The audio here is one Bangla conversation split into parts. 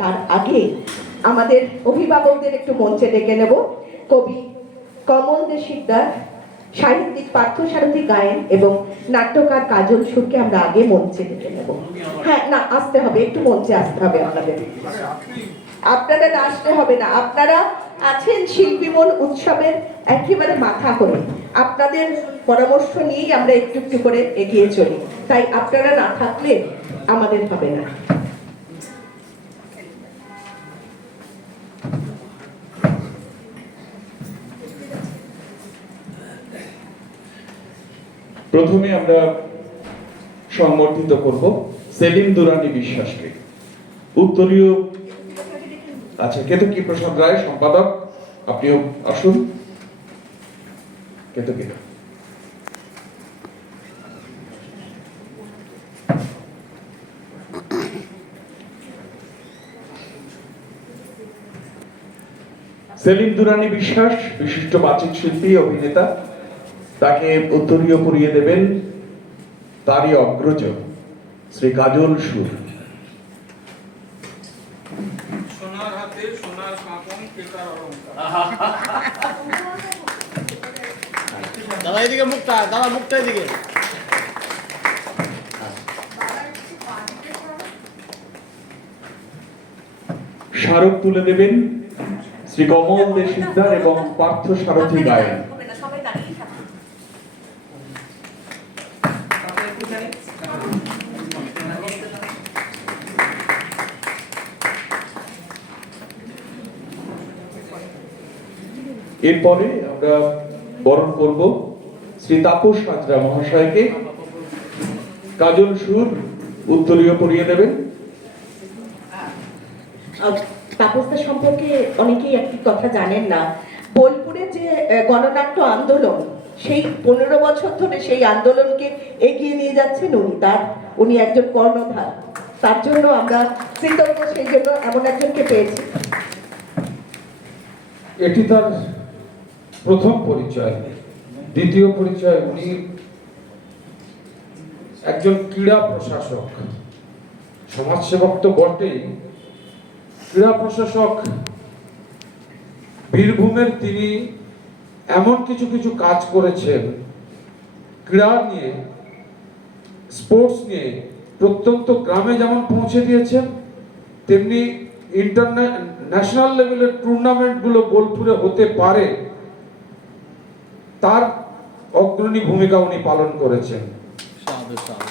তার আগে আমাদের অভিভাবকদের একটু মঞ্চে ডেকে নেব। কবি কমল দে শিকদার সাহিত্যিক পার্থসারথী গায়েন এবং নাট্যকার কাজল সুরকে আমরা আগে মঞ্চে ডেকে নেব। হ্যাঁ না, আসতে হবে, একটু মঞ্চে আসতে হবে আপনাদের আপনারা আসতে হবে না, আপনারা আছেন শিল্পীমন উৎসবের একেবারে মাথা হয়ে আপনাদের পরামর্শ নিয়েই আমরা একটু একটু করে এগিয়ে চলি। তাই আপনারা না থাকলে আমাদের হবে না। প্রথমে আমরা সংবর্ধিত করব সেলিম দুরানি বিশ্বাসকে। উত্তরীয় আচ্ছা কেতকী প্রসাদ রায়, সম্পাদক, আপনিও আসুন। কেতকী। সেলিম দুরানি বিশ্বাস, বিশিষ্ট বাচিক শিল্পী, অভিনেতা। তাকে উত্তরীয় করিয়ে দেবেন তারই অগ্রজ শ্রী কাজল সুর। সোনার হাতে সোনার কাঁকন কেকার অলঙ্কার দাদা এদিকে মুখটা দাদা মুখটা এদিকে। স্মারক তুলে দেবেন শ্রী কমল দে সিদ্ধার এবং পার্থ সারথী গায়েন। এরপরে আমরা বরণ করব শ্রী তাপস হাজরা মহাশয়কে। কাজল সুর উত্তরীয় পরিয়ে দেবেন। তাপসদা সম্পর্কে অনেকেই একটি কথা জানেন না। বোলপুরে যে গণনাট্য আন্দোলন সেই পনেরো বছর ধরে সেই আন্দোলনকে এগিয়ে নিয়ে যাচ্ছেন উনি। তার, উনি একজন কর্ণধার। তার জন্য আমরা কৃতজ্ঞ, সেই জন্য এমন একজনকে পেয়েছি। এটি তার প্রথম পরিচয়। দ্বিতীয় পরিচয়, উনি একজন ক্রীড়া প্রশাসক। সমাজসেবক তো বটেই। ক্রীড়া প্রশাসক বীরভূমের তিনি এমন কিছু কিছু কাজ করেছেন ক্রীড়া নিয়ে স্পোর্টস নিয়ে প্রত্যন্ত গ্রামে যেমন পৌঁছে দিয়েছেন তেমনি ন্যাশনাল লেভেলের টুর্নামেন্টগুলো বোলপুরে হতে পারে তার অগ্রণী ভূমিকা উনি পালন করেছেন।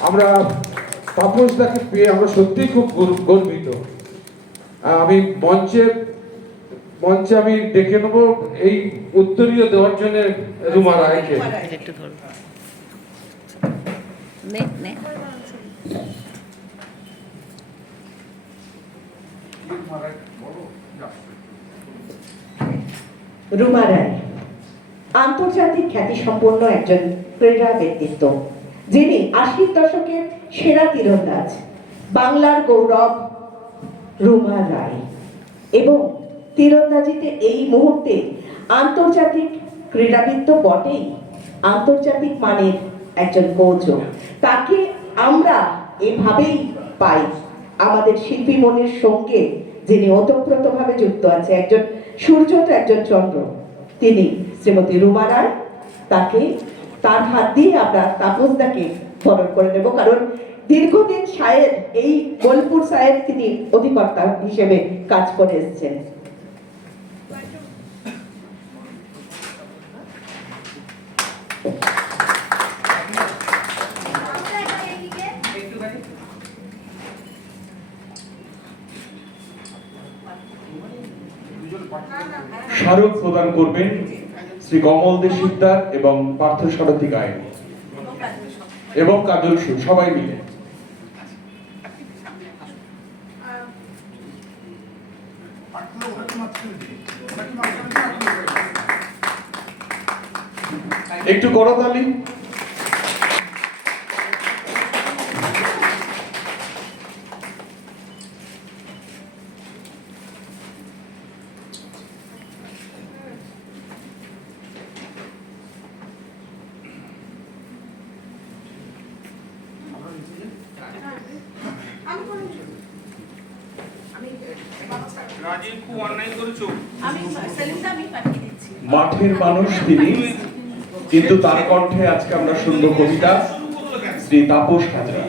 আমরা তাপসদাকে পেয়ে আমরা সত্যিই খুব গর্বিত। আমি মঞ্চে মঞ্চে আমি ডেকে নেব এই উত্তরীয় দেওয়ার জন্য রুমা রায়কে। রুমা রায় আন্তর্জাতিক খ্যাতিসম্পন্ন একজন ক্রীড়া ব্যক্তিত্ব যিনি আশির দশকের সেরা তীরন্দাজ বাংলার গৌরব রুমা রায় এবং তীরন্দাজিতে এই মুহূর্তে আন্তর্জাতিক ক্রীড়াবিদ তো বটেই। আন্তর্জাতিক মানের একজন কোচও তাকে আমরা এভাবেই পাই। আমাদের শিল্পী মনের সঙ্গে, যিনি ওতপ্রোতভাবে যুক্ত আছে, একজন সূর্য তো একজন চন্দ্র। তিনি শ্রীমতী রুমা রায়। তাকে, তার হাত দিয়ে আমরা তাপসদাকে বরণ করে নেব। কারণ দীর্ঘদিন সায়ের এই বোলপুর সায়ের তিনি অধিকর্তা হিসেবে কাজ করে এসেছেন। স্মারক প্রদান করবেন শ্রী কমল দে সিকদার এবং পার্থ সারথী গায়ক এবং কাজল সবাই মিলে একটু করতালি আমি রাজীব খুব অন্যায় করেছ আমি সেলিমটা আমি পাঠিয়ে দিচ্ছি। মাঠের মানুষ তিনি। কিন্তু তার কণ্ঠে আজকে আমরা শুনব কবিতা শ্রী তাপস হাজরা।